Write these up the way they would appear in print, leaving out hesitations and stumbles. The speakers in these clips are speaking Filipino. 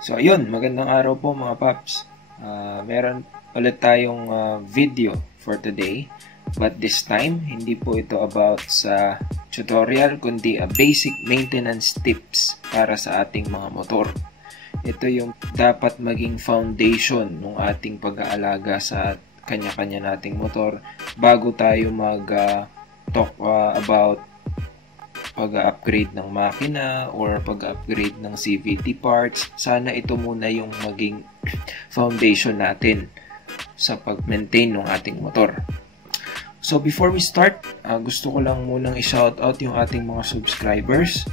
So ayun, magandang araw po mga paps. Meron ulit tayong video for today. But this time, hindi po ito about sa tutorial, kundi basic maintenance tips para sa ating mga motor. Ito yung dapat maging foundation ng ating pag-aalaga sa kanya-kanya nating motor bago tayo mag-talk about pag-upgrade ng makina or pag-upgrade ng CVT parts. Sana ito muna yung maging foundation natin sa pag-maintain ng ating motor. So before we start, gusto ko lang munang i-shoutout yung ating mga subscribers.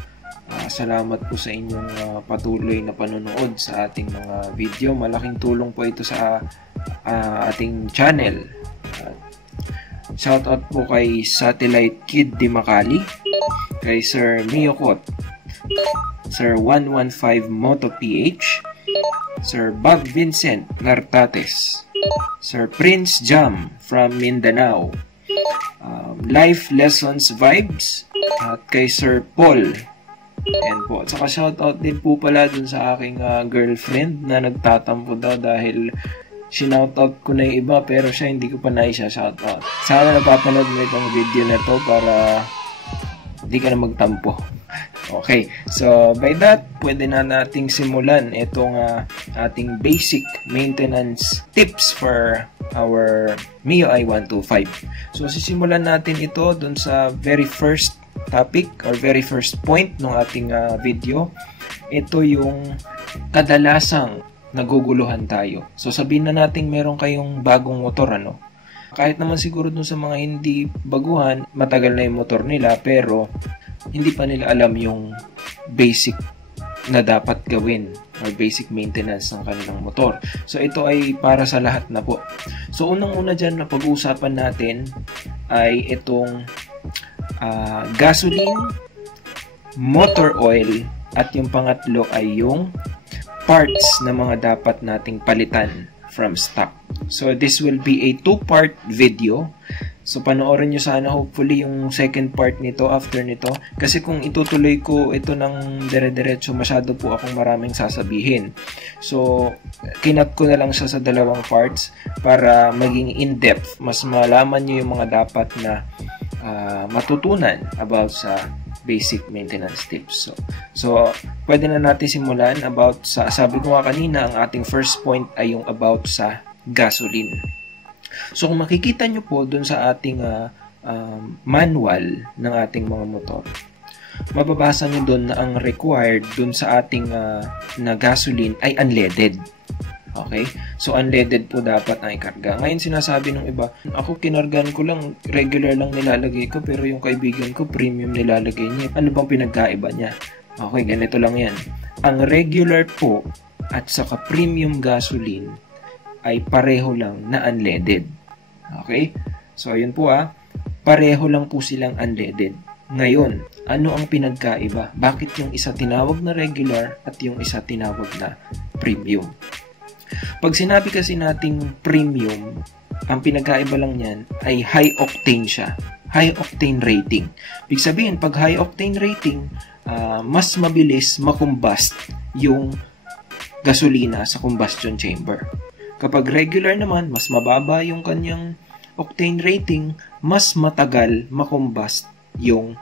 Salamat po sa inyong patuloy na panonood sa ating mga video. Malaking tulong po ito sa ating channel. Shoutout po kay Satellite Kid Di Makali, kay Sir Miyokot, Sir 115 Moto PH, Sir Bob Vincent Nartates, Sir Prince Jam from Mindanao, Life Lessons Vibes, at kay Sir Paul. Ayan po. At saka shoutout din po pala dun sa aking girlfriend na nagtatampo daw dahil sinoutout ko na yung iba pero siya hindi ko pa na-shoutout. Sana napapanood mo itong video na to para hindi ka na magtampo. Okay, so by that, pwede na nating simulan itong ating basic maintenance tips for our Mio i125. So sisimulan natin ito dun sa very first topic or very first point ng ating video. Ito yung kadalasang naguguluhan tayo. So sabihin na natin meron kayong bagong motor, ano? Kahit naman siguro dun sa mga hindi baguhan, matagal na yung motor nila pero hindi pa nila alam yung basic na dapat gawin or basic maintenance ng kanilang motor. So ito ay para sa lahat na po. So unang-una dyan na pag-uusapan natin ay itong gasoline, motor oil, at yung pangatlo ay yung parts na mga dapat nating palitan from stock. So this will be a two-part video. So panoorin nyo sana hopefully yung second part nito after nito. Kasi kung itutuloy ko ito ng dire-diretso, masyado po akong maraming sasabihin. So kinat ko na lang siya sa dalawang parts para maging in-depth. Mas malaman nyo yung mga dapat na matutunan about sa basic maintenance tips. So pwede na natin simulan about sa, sabi ko nga kanina, ang ating first point ay yung about sa gasoline. So kung makikita nyo po dun sa ating manual ng ating mga motor, mababasa nyo dun na ang required dun sa ating na gasoline ay unleaded. Okay? So unleaded po dapat ang ikarga. Ngayon sinasabi ng iba, ako kinargan ko lang, regular lang nilalagay ko, pero yung kaibigan ko premium nilalagay niya. Ano bang pinagkaiba niya? Okay, ganito lang yan. Ang regular po at saka premium gasoline ay pareho lang na unleaded. Okay? So ayun po pareho lang po silang unleaded. Ngayon, ano ang pinagkaiba? Bakit yung isa tinawag na regular at yung isa tinawag na premium? Pag sinabi kasi nating premium, ang pinagkaiba lang niyan ay high octane siya. High octane rating. Ibig sabihin, pag high octane rating, mas mabilis makombust yung gasolina sa combustion chamber. Kapag regular naman, mas mababa yung kanyang octane rating, mas matagal makombust yung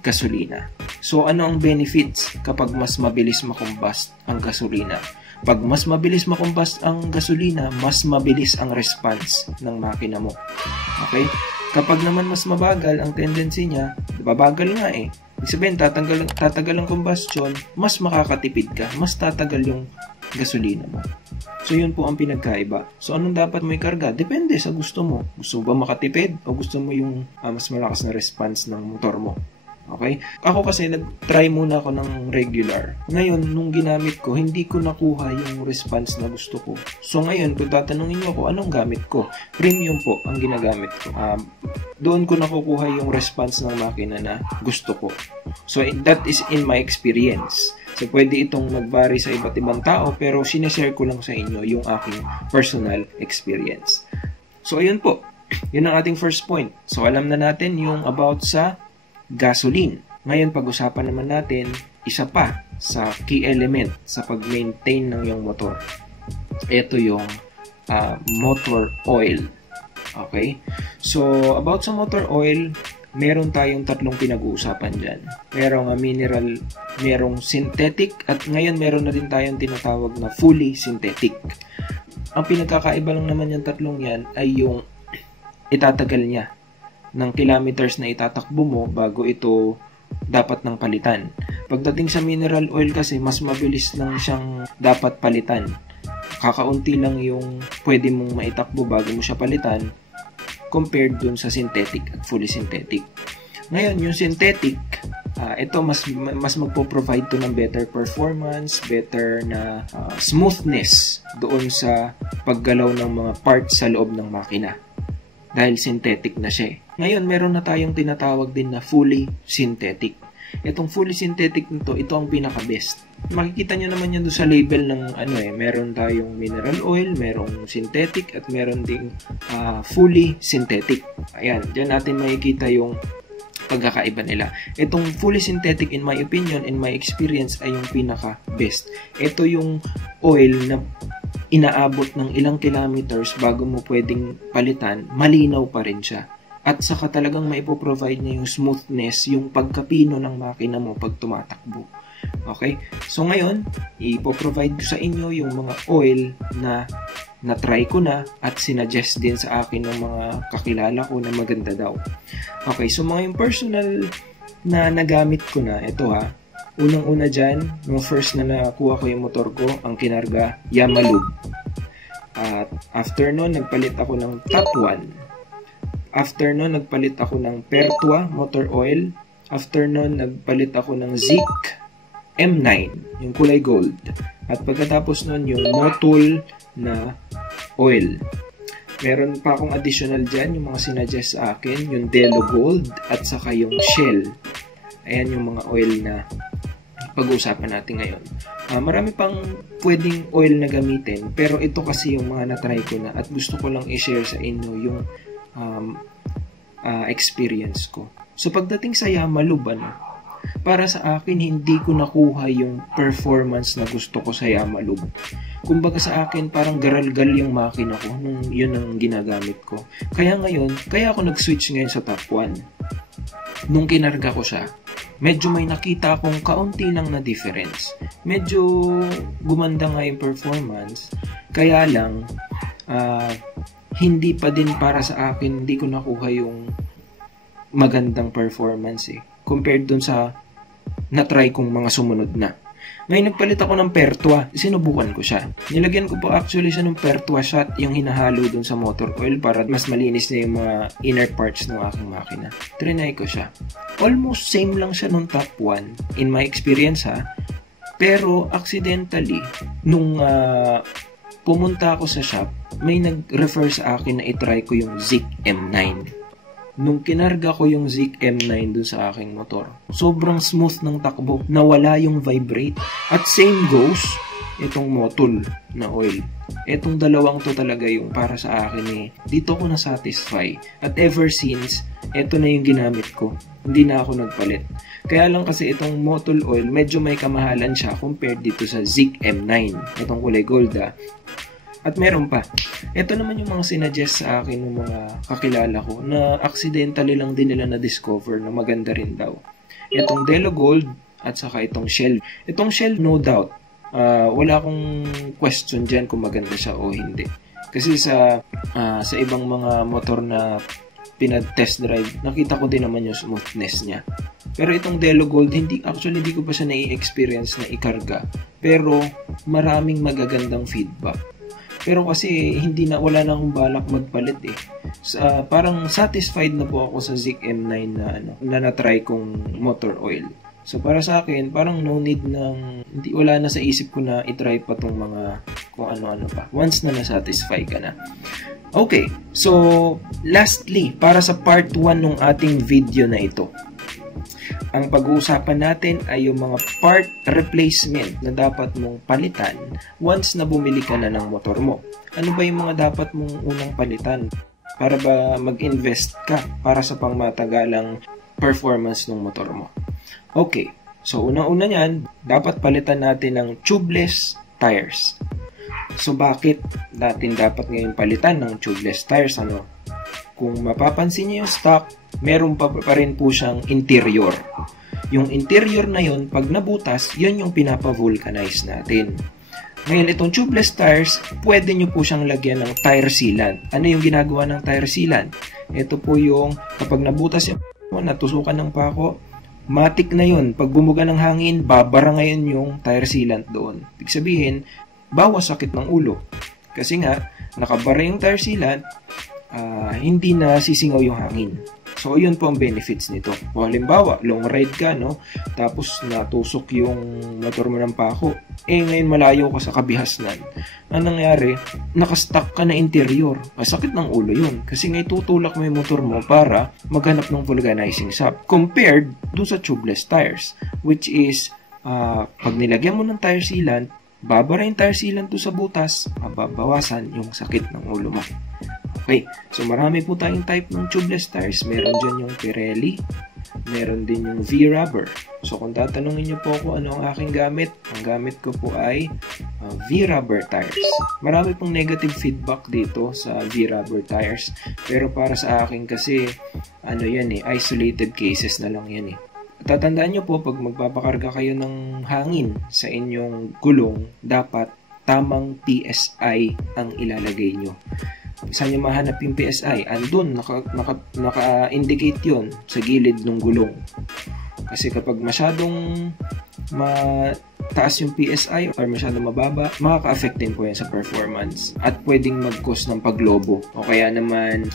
gasolina. So, ano ang benefits kapag mas mabilis makombust ang gasolina? Pag mas mabilis makombust ang gasolina, mas mabilis ang response ng makina mo. Okay? Kapag naman mas mabagal ang tendency niya, babagal nga eh. Ibig sabihin, tatagal ang combustion, mas makakatipid ka, mas tatagal yung gasolina mo. So, yun po ang pinagkaiba. So, anong dapat mo ikarga? Depende sa gusto mo. Gusto mo ba makatipid o gusto mo yung mas malakas na response ng motor mo? Okay? Ako kasi nag-try muna ako ng regular. Ngayon, nung ginamit ko, hindi ko nakuha yung response na gusto ko. So ngayon, kung tatanungin nyo ako, anong gamit ko? Premium po ang ginagamit ko. Doon ko nakukuha yung response ng makina na gusto ko. So that is in my experience. So pwede itong mag-vary sa iba't ibang tao, pero sineshare ko lang sa inyo yung aking personal experience. So ayun po. Yun ang ating first point. So alam na natin yung about sa gasoline. Ngayon, pag-usapan naman natin isa pa sa key element sa pag-maintain ng iyong motor. Ito yung motor oil. Okay? So, about sa motor oil, meron tayong tatlong pinag-uusapan dyan. Merong mineral, merong synthetic, at ngayon meron na din tayong tinatawag na fully synthetic. Ang pinagkakaiba lang naman yung tatlong yan ay yung itatagal niya ng kilometers na itatakbo mo bago ito dapat ng palitan. Pagdating sa mineral oil kasi, mas mabilis lang siyang dapat palitan. Kakaunti lang yung pwede mong maitakbo bago mo siya palitan compared dun sa synthetic at fully synthetic. Ngayon, yung synthetic, ito mas magpo-provide to ng better performance, better na smoothness doon sa paggalaw ng mga parts sa loob ng makina. Dahil synthetic na siya. Ngayon, meron na tayong tinatawag din na fully synthetic. Itong fully synthetic nito, ito ang pinaka-best. Makikita nyo naman yan doon sa label ng meron tayong mineral oil, merong synthetic, at meron ding fully synthetic. Ayan, dyan natin makikita yung pagkakaiba nila. Itong fully synthetic, in my opinion, in my experience, ay yung pinaka-best. Ito yung oil na inaabot ng ilang kilometers bago mo pwedeng palitan, malinaw pa rin siya. At saka talagang maipoprovide niya yung smoothness, yung pagkapino ng makina mo pag tumatakbo. Okay? So ngayon, ipoprovide ko sa inyo yung mga oil na na-try ko na at sinuggest din sa akin ng mga kakilala ko na maganda daw. Okay, so mga yung personal na nagamit ko na, ito unang-una dyan, yung first na nakuha ko yung motor ko, ang kinarga, Yamalube. At after nun, nagpalit ako ng Top 1. After nun, nagpalit ako ng Pertua motor oil. After nun, nagpalit ako ng Zik M9, yung kulay gold. At pagkatapos nun, yung Motul na oil. Meron pa akong additional dyan, yung mga sinuggest sa akin, yung Delo Gold at saka yung Shell. Ayan yung mga oil na pag-uusapan natin ngayon. Marami pang pwedeng oil na gamitin, pero ito kasi yung mga na-try ko na at gusto ko lang i-share sa inyo yung experience ko. So pagdating sa Yamalube, para sa akin hindi ko nakuha yung performance na gusto ko sa Yamalube. Kumbaga sa akin parang garalgal yung makina ko nung yun ang ginagamit ko. Kaya ako nag-switch ngayon sa Top 1. Nung kinarga ko siya, medyo may nakita akong kaunti lang na difference. Medyo gumanda nga yung performance, kaya lang hindi pa din para sa akin, hindi ko nakuha yung magandang performance compared dun sa na-try kong mga sumunod na. Ngayon nagpalit ako ng Pertua, sinubukan ko siya. Nilagyan ko po actually siya ng Pertua shot, yung hinahalo dun sa motor oil para mas malinis na yung mga inner parts ng aking makina. Trinay ko siya. Almost same lang siya nung Top 1 in my experience pero accidentally nung pumunta ako sa shop, may nag-refer sa akin na itry ko yung Zik M9. Nung kinarga ko yung Zik M9 dun sa aking motor, sobrang smooth ng takbo, nawala yung vibrate. At same goes, itong Motul na oil. Itong dalawang to talaga yung para sa akin dito ko na-satisfy. At ever since, ito na yung ginamit ko. Hindi na ako nagpalit. Kaya lang kasi itong Motul oil, medyo may kamahalan siya compared dito sa Zik M9. Itong kulay gold At meron pa. Ito naman yung mga sinuggest sa akin ng mga kakilala ko na accidentally lang din nila na-discover na maganda rin daw. Itong Delo Gold at saka itong Shell. Itong Shell, no doubt, wala akong question dyan kung maganda siya o hindi. Kasi sa ibang mga motor na pinag-test drive, nakita ko din naman yung smoothness niya. Pero itong Delo Gold, hindi ko pa siya na-experience na ikarga. Pero maraming magagandang feedback. Pero kasi wala na akong balak magpalit parang satisfied na po ako sa Zik M9 na na-try kong motor oil. So para sa akin, parang no need wala na sa isip ko na i-try pa tong mga kung ano-ano pa. Once na na-satisfy ka na. Okay, so lastly, para sa part 1 ng ating video na ito, ang pag-uusapan natin ay yung mga part replacement na dapat mong palitan once na bumili ka na ng motor mo. Ano ba yung mga dapat mong unang palitan para ba mag-invest ka para sa pangmatagalang performance ng motor mo? Okay, So, unang-una niyan, dapat palitan natin ng tubeless tires. So, bakit natin dapat ngayon palitan ng tubeless tires? Kung mapapansin niyo yung stock, meron pa rin po siyang interior. Yung interior na yun, pag nabutas, yun yung pinapa-vulcanize natin. Ngayon, itong tubeless tires, pwede nyo po siyang lagyan ng tire sealant. Ano yung ginagawa ng tire sealant? Ito po yung kapag nabutas yung natusukan ng pako, matik na yun. Pag bumuga ng hangin, babara ngayon yung tire sealant doon. Ibig sabihin, bawas sakit ng ulo. Kasi nga, nakabara yung tire sealant, hindi na sisingaw yung hangin. So, yun po ang benefits nito. O halimbawa, long ride ka, no? Tapos natusok yung motor mo ng pako. Ngayon malayo ka sa kabihasnan. Ang nangyari, nakastuck ka na interior. Masakit ng ulo yun. Kasi nga itutulak mo yung motor mo para maghanap ng vulcanizing sap. Compared dun sa tubeless tires. Which is, pag nilagyan mo ng tire sealant, babara yung tire sealant to sa butas, mababawasan yung sakit ng ulo mo. Okay, so marami po tayong type ng tubeless tires. Meron dyan yung Pirelli, meron din yung V-Rubber. So kung tatanungin nyo po ako ano ang aking gamit, ang gamit ko po ay V-Rubber tires. Marami pong negative feedback dito sa V-Rubber tires. Pero para sa akin kasi, isolated cases na lang yan . Tatandaan nyo po, pag magpapakarga kayo ng hangin sa inyong gulong, dapat tamang PSI ang ilalagay nyo. Saan nyo mahanap yung PSI? Andun, naka-indicate yun sa gilid ng gulong. Kasi kapag masyadong mataas yung PSI or masyadong mababa, makaka-affect din po yan sa performance. At pwedeng mag-cause ng paglobo. O kaya naman,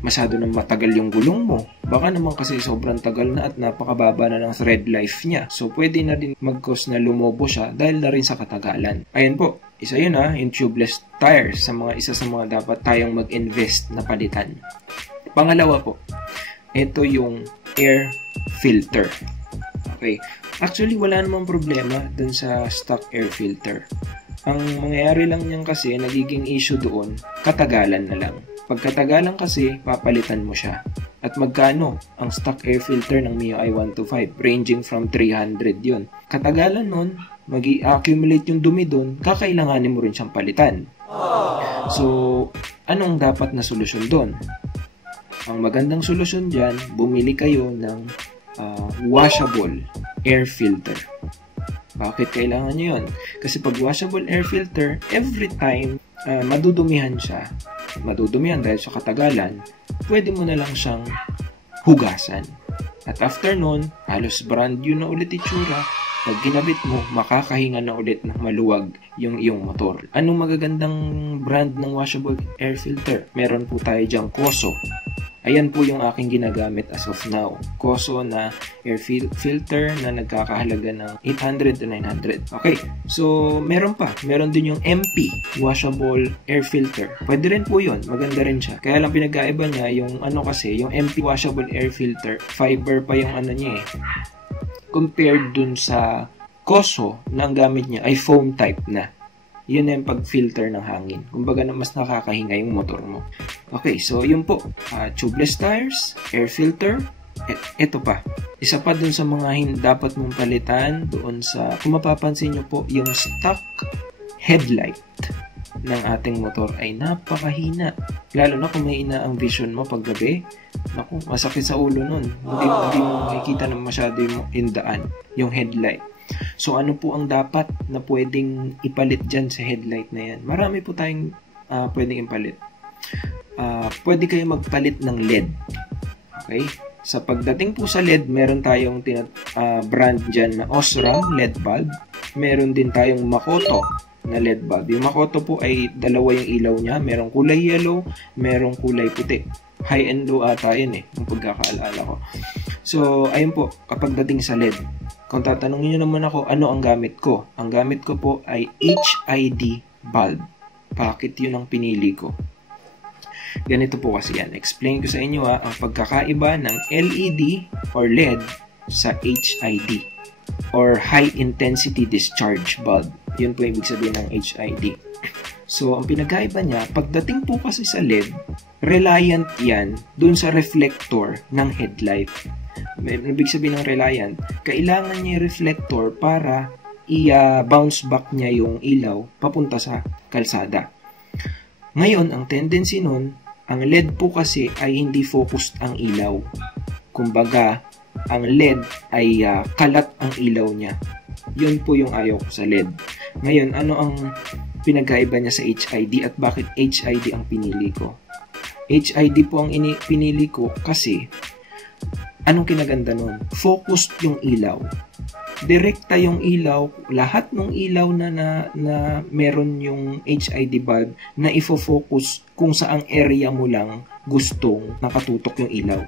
masyado nang matagal yung gulong mo. Baka naman kasi sobrang tagal na at napakababa na ng thread life niya. So, pwede na din mag-cause na lumobo siya dahil na rin sa katagalan. Ayan po. Isa yun yung tubeless tires isa sa mga dapat tayong mag-invest na palitan. Pangalawa po, ito yung air filter. Okay. Actually, wala namang problema dun sa stock air filter. Ang mangyayari lang niyan kasi, nagiging issue doon, katagalan na lang. Pag katagalan kasi, papalitan mo siya. At magkano ang stock air filter ng MIUI 125? Ranging from 300 yun. Katagalan nun, mag-i-accumulate yung dumi doon, kakailanganin mo rin siyang palitan. So, anong dapat na solusyon doon? Ang magandang solusyon dyan, bumili kayo ng washable air filter. Bakit kailangan nyo yun? Kasi pag washable air filter, every time madudumihan siya, madudumihan dahil sa katagalan, pwede mo na lang siyang hugasan. At after nun, halos brand new na ulit itsura. Pag ginabit mo, makakahinga na ulit ng maluwag yung iyong motor. Anong magagandang brand ng washable air filter? Meron po tayo dyang Koso. Ayan po yung aking ginagamit as of now. Koso na air filter na nagkakahalaga ng 800 to 900. Okay, so meron pa. Meron din yung MP, washable air filter. Pwede rin po yun. Maganda rin siya. Kaya lang pinagkaiba niya, yung yung MP washable air filter, fiber pa yung niya compared dun sa Koso na ang gamit niya ay foam type na. Yun na yung pag-filter ng hangin. Kumbaga na mas nakakahinga yung motor mo. Okay, so yun po. Tubeless tires, air filter. Ito pa. Isa pa dun sa mga dapat mong palitan doon sa, kung mapapansin nyo po, yung stock headlight ng ating motor ay napakahina. Lalo na kung may ina ang vision mo paggabi. Naku, masakit sa ulo nun. Hindi mo makikita na masyado yung daan, yung headlight. So, ano po ang dapat na pwedeng ipalit dyan sa headlight na yan? Marami po tayong pwedeng ipalit. Pwede kayo magpalit ng LED. Okay? Sa pagdating po sa LED, meron tayong brand dyan na Osram LED bulb. Meron din tayong Makoto na LED bulb. Yung Makoto po ay dalawa yung ilaw niya. Merong kulay yellow, merong kulay puti. High and low ata yun yung pagkakaalala ko. So, ayun po, kapag dating sa LED, kung tatanungin nyo naman ako, ano ang gamit ko? Ang gamit ko po ay HID bulb. Bakit yun ang pinili ko? Ganito po kasi yan. Explain ko sa inyo ang pagkakaiba ng LED or LED sa HID or High Intensity Discharge Bulb. Yun po ibig sabihin ng HID. So, ang pinagkaiba niya, pagdating po kasi sa LED, reliant yan dun sa reflector ng headlight. ibig sabihin ng reliant, kailangan niya yung reflector para i-bounce back niya yung ilaw papunta sa kalsada. Ngayon, ang tendency nun, ang LED po kasi ay hindi focused ang ilaw. Kumbaga, ang LED ay kalat ang ilaw niya. Yun po yung ayaw ko sa LED. Ngayon, ano ang pinagkaiba niya sa HID at bakit HID ang pinili ko? HID po ang pinili ko kasi anong kinaganda nun? Focused yung ilaw. Direkta yung ilaw, lahat ng ilaw na meron yung HID bulb na ifo-focus kung saang area mo lang gustong nakatutok yung ilaw.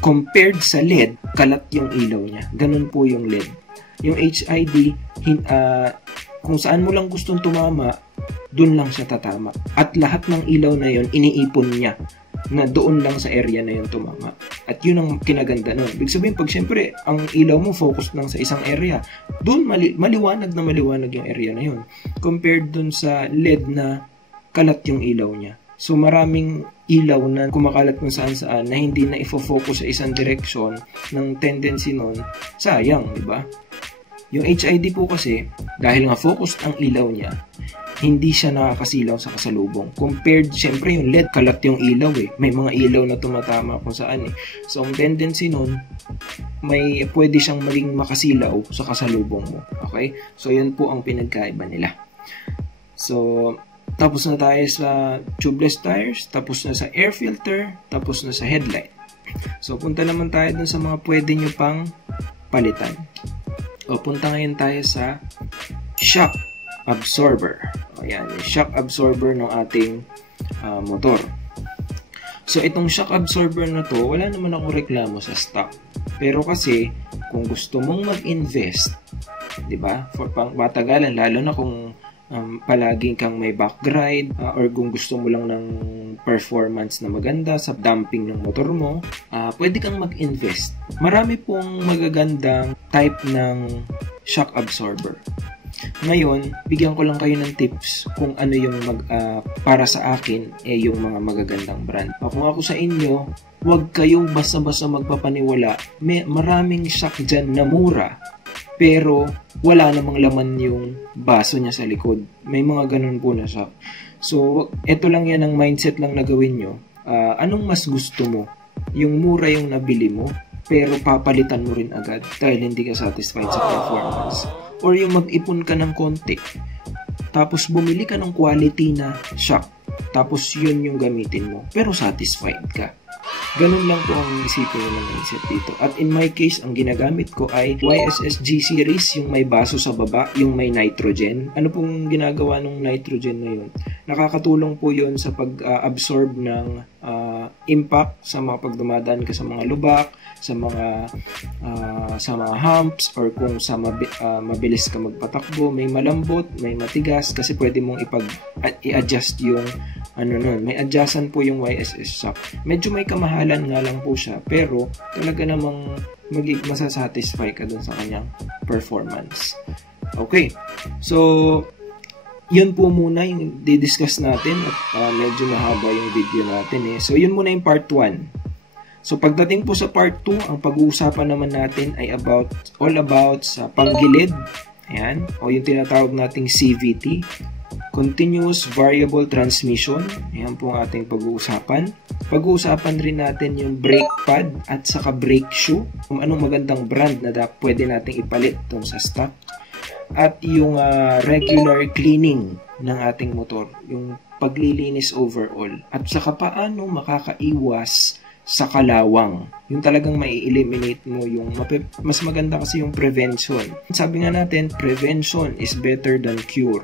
Compared sa LED, kalat yung ilaw niya. Ganun po yung LED. Yung HID, kung saan mo lang gustong tumama, dun lang siya tatama. At lahat ng ilaw na yun, iniipon niya na doon lang sa area na yun tumama. At yun ang kinaganda nun. Ibig sabihin, pag syempre, ang ilaw mo focus lang sa isang area, doon maliwanag na maliwanag yung area na yun. Compared dun sa LED na kalat yung ilaw niya. So, maraming ilaw na kumakalat kung saan-saan na hindi na ifo-focus sa isang direction ng tendency nun, sayang, di ba? Yung HID po kasi, dahil nga focused ang ilaw niya, hindi siya nakakasilaw sa kasalubong. Compared, syempre yung LED, kalat yung ilaw eh. May mga ilaw na tumatama kung saan eh. So, ang tendency nun, pwede siyang maging makasilaw sa kasalubong mo. Okay? So, yun po ang pinagkaiba nila. So, tapos na tayo sa tubeless tires, tapos na sa air filter, tapos na sa headlight. So, punta naman tayo dun sa mga pwede nyo pang palitan. O, punta ngayon tayo sa shock absorber. Ayan, yung shock absorber ng ating motor. So, itong shock absorber na to, wala naman ako reklamo sa stock. Pero kasi, kung gusto mong mag-invest, di ba? For patagalan, lalo na kung palaging kang may back ride or kung gusto mo lang ng performance na maganda sa damping ng motor mo, pwede kang mag-invest. Marami pong magagandang type ng shock absorber. Ngayon, bigyan ko lang kayo ng tips kung ano yung para sa akin yung mga magagandang brand. Kung ako sa inyo, huwag kayong basta-basta magpapaniwala. Maraming shock dyan na mura, pero wala namang laman yung baso niya sa likod. May mga ganun po na shock. So, ito lang yan ang mindset lang na gawin nyo. Anong mas gusto mo? Yung mura yung nabili mo, pero papalitan mo rin agad dahil hindi ka satisfied sa performance. Or yung mag-ipon ka ng konti, tapos bumili ka ng quality na shock, tapos yun yung gamitin mo, pero satisfied ka. Ganun lang po ang isipin mo ng mindset dito. At in my case, ang ginagamit ko ay YSSG series, yung may baso sa baba, yung may nitrogen. Ano pong ginagawa ng nitrogen na yun? Nakakatulong po yun sa pag-absorb ng impact sa mga pagdumadaan ka sa mga lubak, sa mga humps, or kung sa mabilis ka magpatakbo, may malambot, may matigas, kasi pwede mong i-adjust yung may adjustan po yung YSS shock. Medyo may kamahalan nga lang po siya, pero talaga namang masasatisfy ka dun sa kanyang performance. Okay, so yun po muna yung di-discuss natin at medyo mahaba yung video natin eh. So yun muna yung part 1. So pagdating po sa part 2, ang pag-uusapan naman natin ay all about sa panggilid. Ayan, o yung tinatawag nating CVT. Continuous Variable Transmission. Ayan po ang ating pag-uusapan. Pag-uusapan rin natin yung brake pad at saka brake shoe. Kung anong magandang brand na pwede nating ipalit dun sa stock. At yung regular cleaning ng ating motor. Yung paglilinis overall. At saka paano makakaiwas sa kalawang. Yung talagang mai-eliminate mo yung mas maganda kasi yung prevention. Sabi nga natin, prevention is better than cure.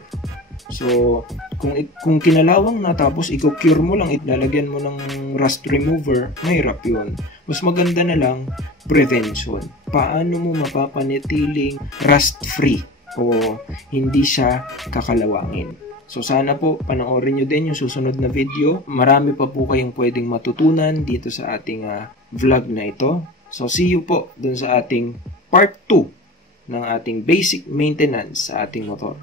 So, kung kinalawang na tapos i-cure mo lang, ilalagyan mo ng rust remover, mahirap yun. Mas maganda na lang prevention. Paano mo mapapanatiling rust-free o hindi siya kakalawangin? So, sana po panoorin nyo din yung susunod na video. Marami pa po kayong pwedeng matutunan dito sa ating vlog na ito. So, see you po dun sa ating part 2 ng ating basic maintenance sa ating motor.